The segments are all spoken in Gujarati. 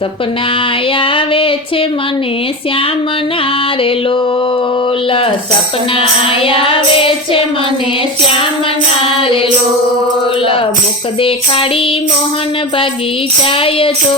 સપના આવે છે મને શ્યામના રે લોલ, સપના આવે છે મને શ્યામના રે લોલ, મુખ દેખાડી મોહન ભાગી જાય જો,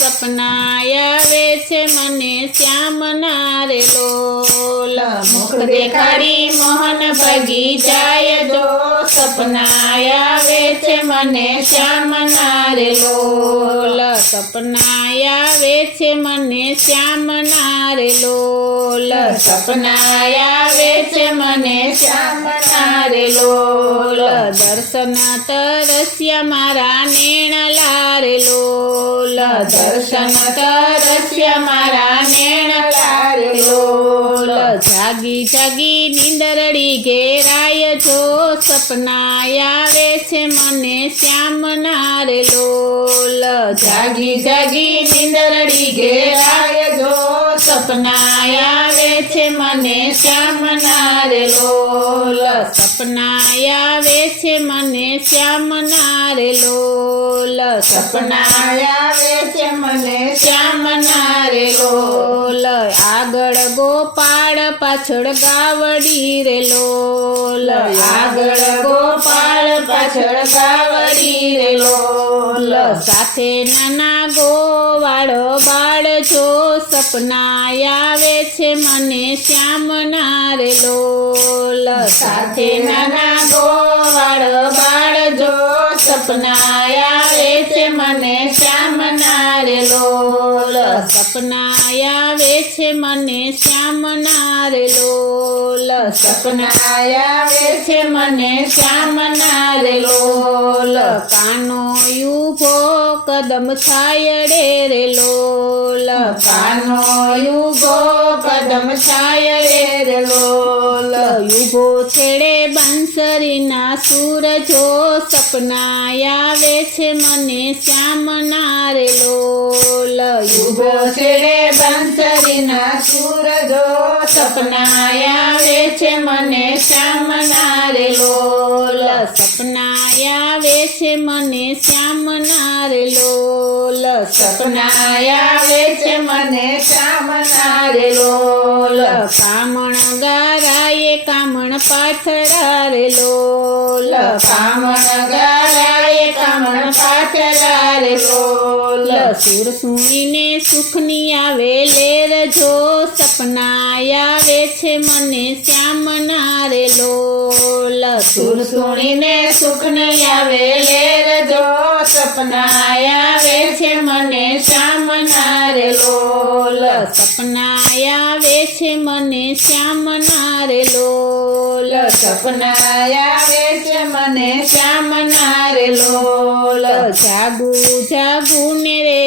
સપના આવે છે મને શ્યામના રે લોલ, મુખ દેખાડી મોહન ભાગી જાય જો, સપના આવે છે મને શ્યામના રે લોલ, સપના આવે છે મને શ્યામના રે લોલ, સપના આવે છે મને શ્યામના રે લોલ, દર્શન તરસ્યા મારા નેણલા રે લોલ, દર્શન તરસ્યા મારા નેણલા રે લોલ, જાગી જાગી નીંદરડી ઘેરાય જો, સપના આવે છે મને શ્યામના રે લોલ, જાગી જાગી નીંદરડી ઘેરાય જો, સપના આવે છે મને શ્યામના રે લોલ, સપના આવે છે મને શ્યામના રે લોલ, સપના આવે છે મને શ્યામના રે લોલ, આગળ ગોપાળ પાછળ ગાવડી રે લોલ, આગળ ગોપાળ પાછળ ગાવડી રે લોલ, સાથે નાના ગોવાળો બાળ જો, સપના આવે છે મને શ્યામના રે લોલ, સાથે નાના ગોવાળો બાળ જો, સપના આવે છે મને શ્યામના રે લોલ, સપના આવે છે મને શ્યામના રે લોલ, સપના આવે છે મને શ્યામના રે લોલ, કાનો યુભો કદમ છાયડે રે લોલ, કાનો યુભો કદમ છાયડે રે લોલ, યુભો છેડે બંસરીના સૂર જો, સપના આવે છે મને શ્યામના રે લોલ, યુભો છેડે બંસરીના સૂર જો, સપના આવે છે મને શ્યામના રે લોલ, સપના આવે છે મને શ્યામના રે લોલ, સપના આવે છે મને શ્યામના રે લોલ, કામણ ગારાએ કામણ પાથરા રે લોલ, કામણ ગારાએ કામણ પાથરા રે લોલ, સુર સુણીને સુખની આવે લેર જો, સપના આવે છે મને શ્યામના રે લોલ, સુર સુણીને સુખની આવે લેર જો, સપના આવે છે મને શ્યામના રે લોલ, સપના આવે છે મને શ્યામના રે લોલ, સપના આવે છે મને શ્યામના રે લોલ, જાગુ જાગુ ને રે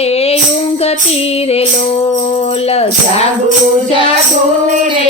ઊંઘતી રે લોલ, જાગુ જાગુ રે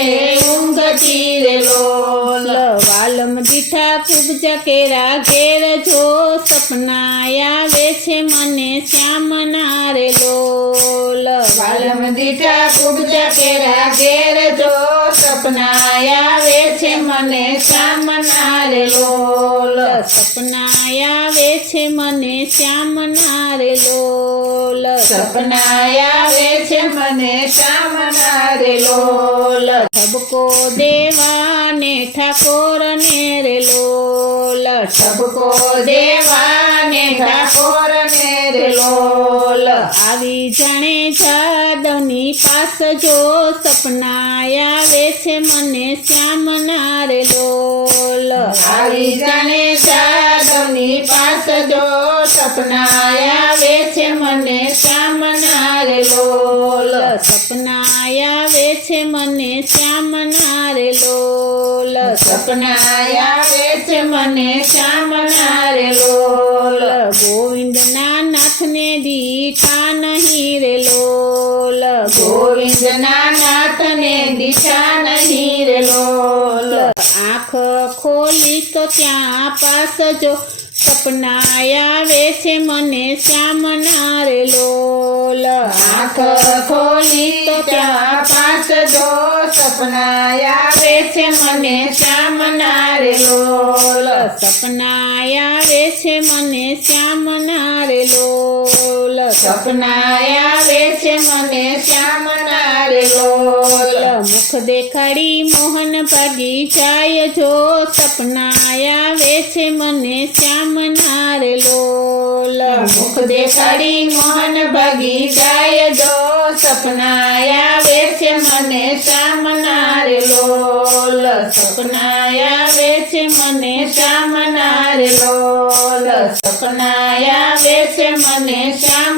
ઊંઘતી રે લોલ, વાલમ દીઠા ખૂબ જકેરા ઘેર જો, સપના આવે છે મને શ્યામના રે લોલ, વાલમ દીઠા ખૂબ જકેરા ઘેર જો, સપના આવે છે મને શ્યામના રે લોલ, સપના આવે છે મને શ્યામના રે લોલ, સપના આવે છે મને શ્યામના રે લોલ, ઠબકો દેવાને ઠાકોરને રે લોલ, ઠબકો દેવાને ઠાકોરને રે લોલ, આવી જાણે જાદવની પાસ જો, સપના આવે છે મને શ્યામના રે લોલ, આવી જાણે જાદવની પાસ જો, સપના આવે છે મને શ્યામના રે લોલ, સપના આવે છે મને શ્યામના રે લોલ, સપના આવે છે મને શ્યામના રે લોલ, ગોવિંદના નાથને દીઠા નહીં રે લોલ, ગોવિંદના નાથને દીઠા નહીં રે લોલ, આંખ ખોલી તો ત્યાં પાસ જો, સપના આવે છે મને શ્યામના રે લોલ, આંખ ખોલી તો ત્યાં પાસ જો, સપના આવે છે મને શ્યામના રે લોલ, સપના આવે છે મને શ્યામના રે લોલ, સપના આવે છે મને શ્યામના રે લોલ મુખ દેખાડી મોહન ભાગી જાય જો સપના આવે છે મને શ્યામના રે લોલ મુખ દેખાડી મોહન ભાગી જાય જો સપના આવે છે મને શ્યામના રે લોલ સપના આવે છે મને શ્યામના રે લોલ સપના આવે છે મને શ્યામ